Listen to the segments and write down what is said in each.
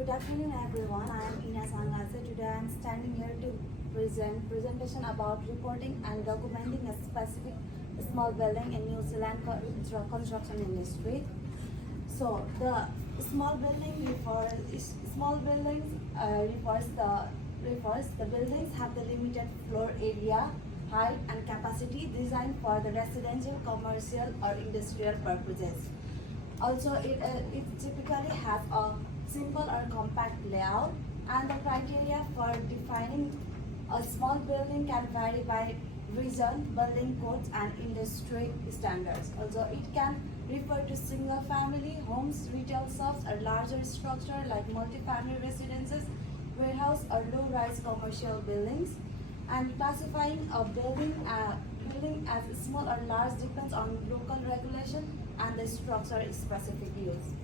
Good afternoon, everyone. I am Ina Sangase. Today I am standing here to present presentation about reporting and documenting a specific small building in New Zealand construction industry. So the small building small buildings refers the buildings have the limited floor area, height, and capacity designed for the residential, commercial, or industrial purposes. Also, it typically has a simple or compact layout, and the criteria for defining a small building can vary by region, building codes, and industry standards. Also, it can refer to single-family homes, retail shops, or larger structure like multi-family residences, warehouse, or low-rise commercial buildings. And classifying a building as small or large depends on local regulation and the structure specific use.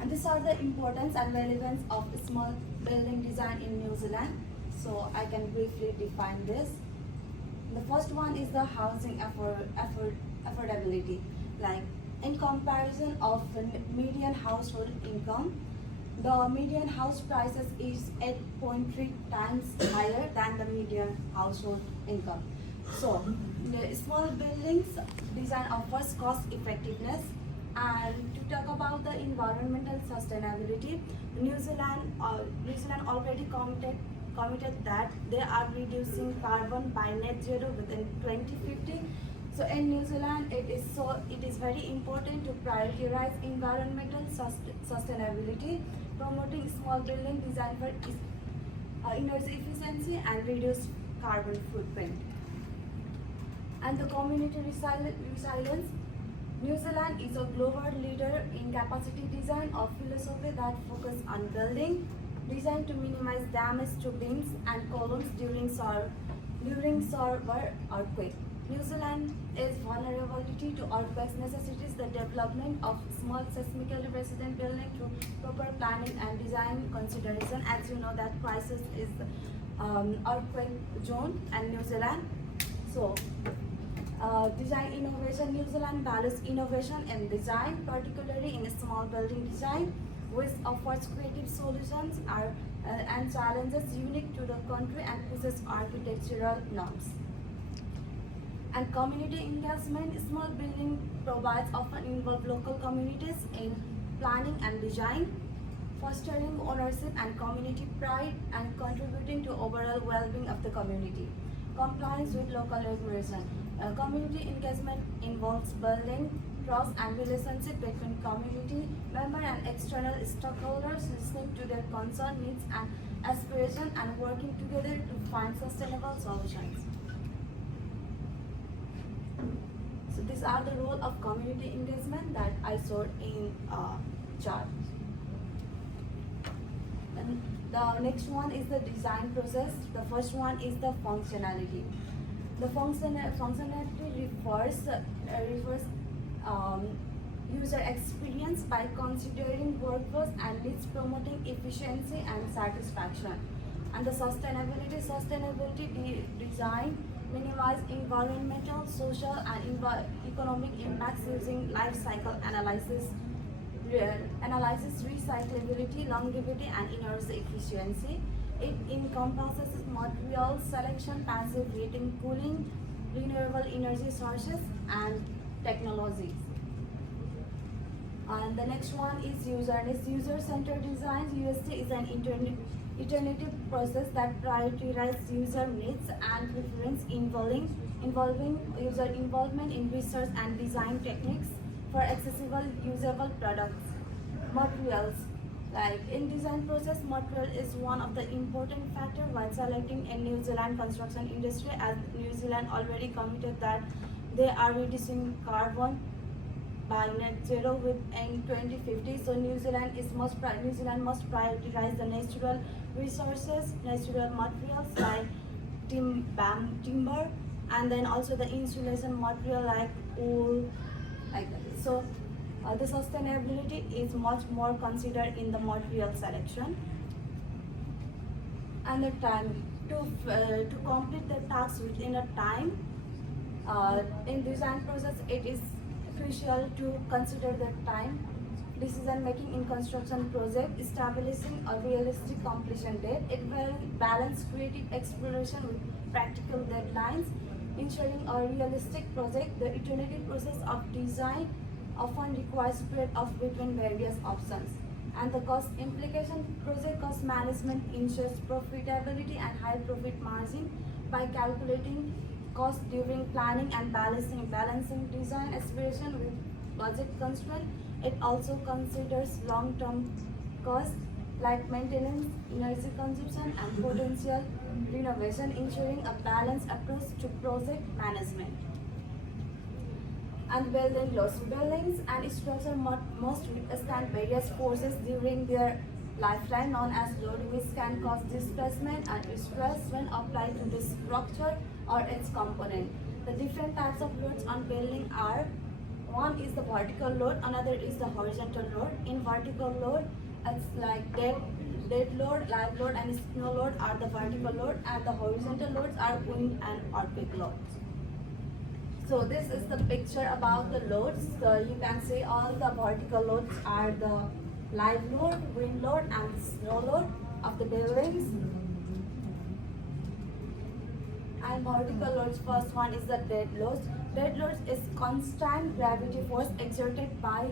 And these are the importance and relevance of small building design in New Zealand. So I can briefly define this. The first one is the housing affordability. Like in comparison of the median household income, the median house prices is 8.3 times higher than the median household income. So the small buildings design offers cost effectiveness. And to talk about the environmental sustainability, New Zealand already committed that they are reducing carbon by net zero within 2050. So in New Zealand, it is very important to prioritize environmental sustainability, promoting small building design for energy efficiency and reduce carbon footprint. And the community resilience. New Zealand is a global leader in capacity design, a philosophy that focuses on building designed to minimize damage to beams and columns during severe earthquake. New Zealand is vulnerability to earthquakes necessitates the development of small seismically resilient building through proper planning and design consideration. As you know that crisis is earthquake zone and New Zealand. So design innovation. New Zealand values innovation in design, particularly in small building design, which offers creative solutions and challenges unique to the country and pushes architectural norms. And community engagement. Small building provides often involve local communities in planning and design, fostering ownership and community pride, and contributing to overall well-being of the community. Compliance with local regulation. Community engagement involves building trust and relationship between community members and external stakeholders, listening to their concern, needs, and aspirations, and working together to find sustainable solutions. So these are the role of community engagement that I showed in chart. And the next one is the design process. The first one is the functionality. The functionality refers user experience by considering workflows and needs, promoting efficiency and satisfaction. And the sustainability design minimize environmental, social, and economic impacts using life cycle analysis, recyclability, longevity, and energy efficiency. It encompasses material selection, passive heating, cooling, renewable energy sources, and technologies. And the next one is user-centered design. USD is an iterative process that prioritizes user needs and preference involving user involvement in research and design techniques for accessible, usable products. Materials. Like in design process, material is one of the important factors while selecting a New Zealand construction industry, as New Zealand already committed that they are reducing carbon by net zero within 2050. So New Zealand must prioritize the natural resources, natural materials like timber, and then also the insulation material like wool, like that. So the sustainability is much more considered in the material selection. And the time to complete the task within a time. In design process, it is crucial to consider the time. decision making in construction project, establishing a realistic completion date. It will balance creative exploration with practical deadlines, ensuring a realistic project. The iterative process of design often requires trade-off between various options. And the cost implication, project cost management ensures profitability and high profit margin by calculating cost during planning and balancing design aspiration with budget constraint. It also considers long-term costs like maintenance, energy consumption, and potential renovation, ensuring a balanced approach to project management. And building loads. Buildings and structures must withstand various forces during their lifetime, known as load, which can cause displacement and stress when applied to the structure or its component. The different types of loads on building are: one is the vertical load, another is the horizontal load. In vertical load, it's like dead load, live load, and snow load are the vertical load, and the horizontal loads are wind and earthquake loads. So this is the picture about the loads. So you can see all the vertical loads are the live load, wind load, and snow load of the buildings. And vertical loads, first one is the dead loads. Dead loads is constant gravity force exerted by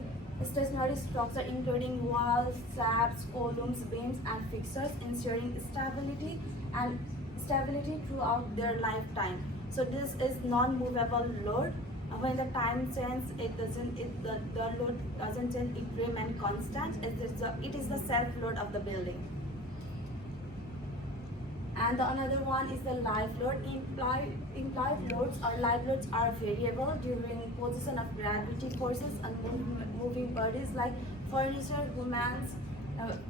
stationary structure including walls, slabs, columns, beams, and fixtures, ensuring stability throughout their lifetime. So this is non-movable load. When the time changes, the load doesn't change, it remains constant. It is the self-load of the building. And the another one is the live load. Implied loads or live loads are variable during position of gravity forces and moving bodies like furniture, humans,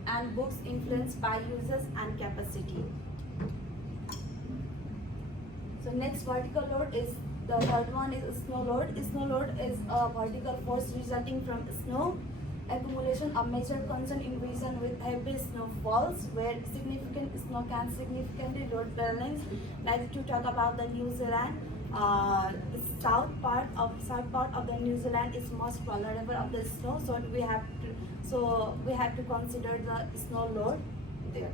and books influenced by uses and capacity. So next vertical load is the third one is snow load. Snow load is a vertical force resulting from snow accumulation, a major concern in regions with heavy snowfalls where significant snow can significantly load buildings. Like to talk about the New Zealand, the south part of the New Zealand is most vulnerable of the snow, so we have to consider the snow load there.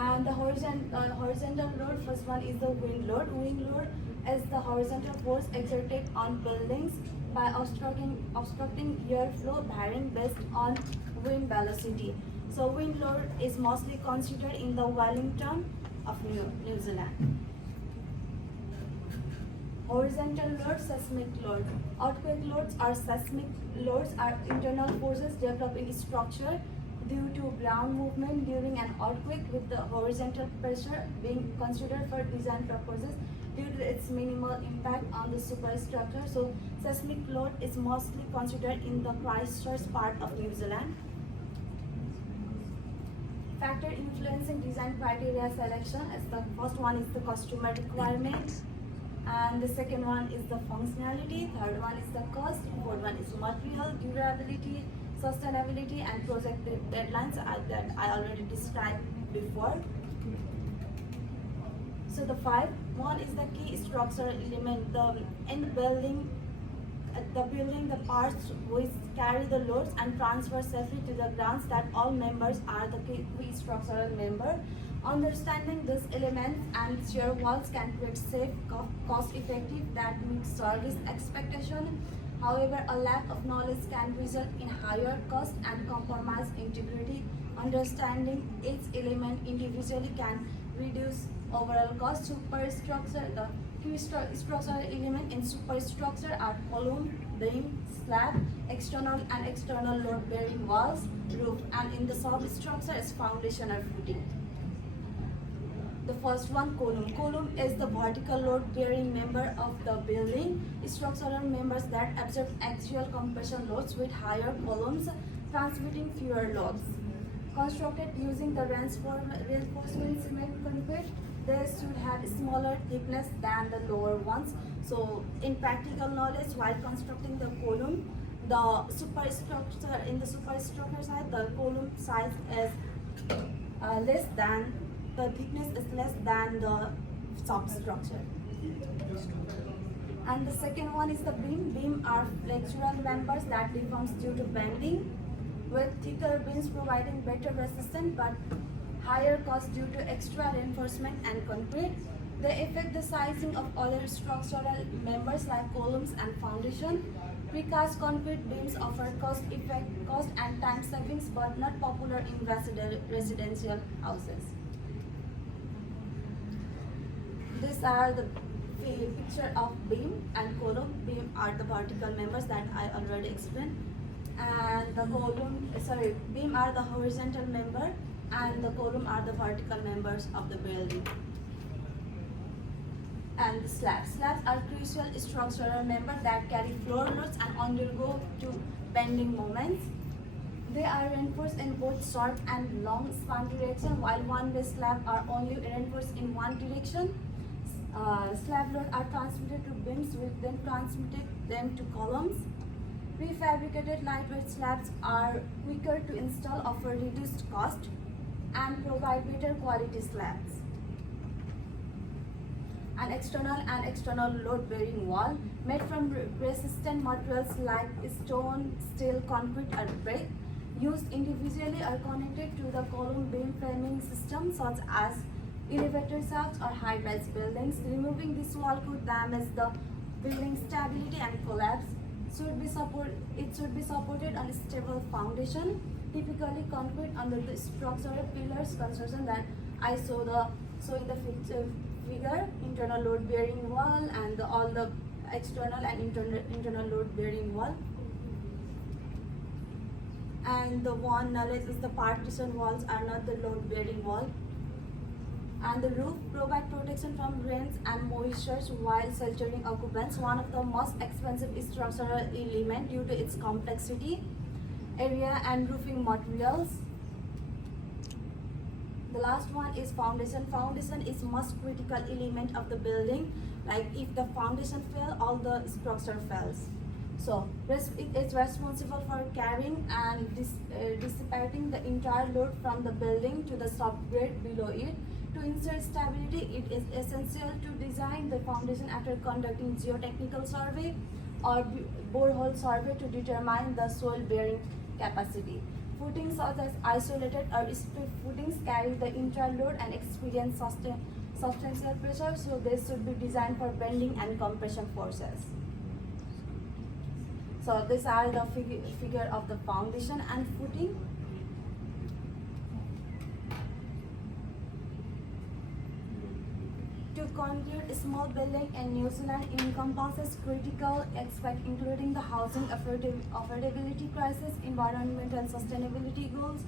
And the horizontal load, first one is the wind load. Wind load is the horizontal force exerted on buildings by obstructing airflow varying based on wind velocity. So wind load is mostly considered in the Wellington of New Zealand. Horizontal load, seismic load. Earthquake loads or seismic loads are internal forces developing structure due to ground movement during an earthquake, with the horizontal pressure being considered for design purposes due to its minimal impact on the superstructure. So seismic load is mostly considered in the Christchurch part of New Zealand. Factor influencing design criteria selection is the first one is the customer requirement, and the second one is the functionality, third one is the cost, fourth one is material durability, sustainability, and project deadlines that I already described before. So the one is the key structural element. In the building, the parts which carry the loads and transfer safely to the grounds, that all members are the key structural member. Understanding these elements and shear walls can create safe, cost-effective that meet service expectation. However, a lack of knowledge can result in higher cost and compromise integrity. Understanding each element individually can reduce overall cost. Superstructure, the key structural element in superstructure are column, beam, slab, external and external load-bearing walls, roof, and in the substructure is foundation or footing. The first one, column. Column is the vertical load-bearing member of the building. Structural members that absorb axial compression loads with higher columns, transmitting fewer loads. Constructed using the reinforcement cement concrete, they should have smaller thickness than the lower ones. So, in practical knowledge, while constructing the column, the superstructure side, the column size is less than. The thickness is less than the substructure. And the second one is the beam. Beam are flexural members that deforms due to bending, with thicker beams providing better resistance but higher cost due to extra reinforcement and concrete. They affect the sizing of other structural members like columns and foundation. Precast concrete beams offer cost and time savings but not popular in residential houses. These are the picture of beam and column. Beam are the vertical members that I already explained, and the beam are the horizontal member, and the column are the vertical members of the building. And the slabs. Slabs are crucial structural members that carry floor loads and undergo to bending moments. They are reinforced in both short and long span direction, while one-way slabs are only reinforced in one direction. Slab load are transmitted to beams, which then transmitted them to columns. Prefabricated lightweight slabs are quicker to install, offer reduced cost, and provide better quality slabs. An external load-bearing wall made from resistant materials like stone, steel, concrete, or brick, used individually or connected to the column beam framing system such as elevator shafts or high-rise buildings. Removing this wall could damage the building stability and collapse. It should be supported on a stable foundation, typically concrete under the structural pillars construction that I show in the figure, internal load-bearing wall and all the external and internal load-bearing wall. And the one knowledge is the partition walls are not the load-bearing wall. And the roof provide protection from rains and moisture while sheltering occupants, one of the most expensive structural element due to its complexity, area, and roofing materials. The last one is foundation. Foundation is most critical element of the building. Like if the foundation fails, all the structure fails. So it is responsible for carrying and dissipating the entire load from the building to the subgrade below it. To ensure stability, it is essential to design the foundation after conducting geotechnical survey or borehole survey to determine the soil bearing capacity. Footings such as isolated or split footings carry the entire load and experience substantial pressure, so they should be designed for bending and compression forces. So these are the figure of the foundation and footing. To conclude, a small building in New Zealand encompasses critical aspects including the housing affordability crisis, environmental sustainability goals,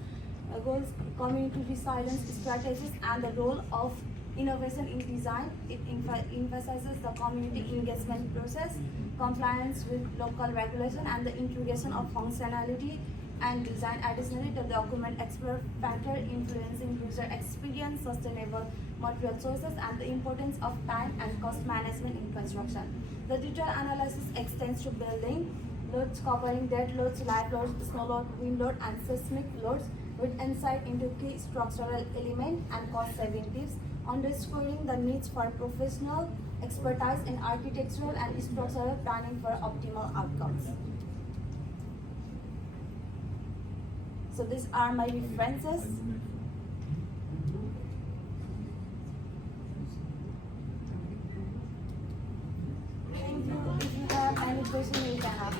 community resilience strategies, and the role of innovation in design. It emphasizes the community engagement process, compliance with local regulation, and the integration of functionality and design. Additionally, the document explores factors influencing user experience, sustainable material choices, and the importance of time and cost management in construction. The detailed analysis extends to building loads covering dead loads, live loads, snow load, wind load, and seismic loads with insight into key structural elements and cost-saving tips, underscoring the needs for professional expertise in architectural and structural planning for optimal outcomes. So these are my references. Thank you. If you have any question, you can ask.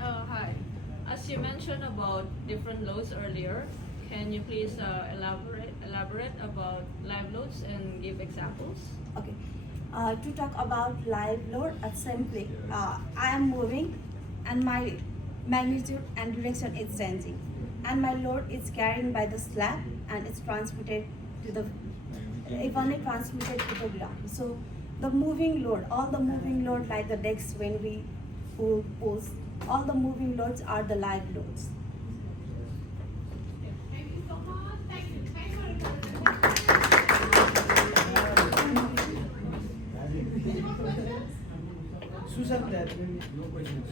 Hi. As you mentioned about different loads earlier, can you please elaborate about live loads and give examples? Okay. To talk about live load, simply, I am moving and my magnitude and direction is changing, and my load is carried by the slab and it's transmitted to the evenly transmitted to the ground. So the moving load, all the moving load like the decks when we pulls, all the moving loads are the live loads. Susan, that no question.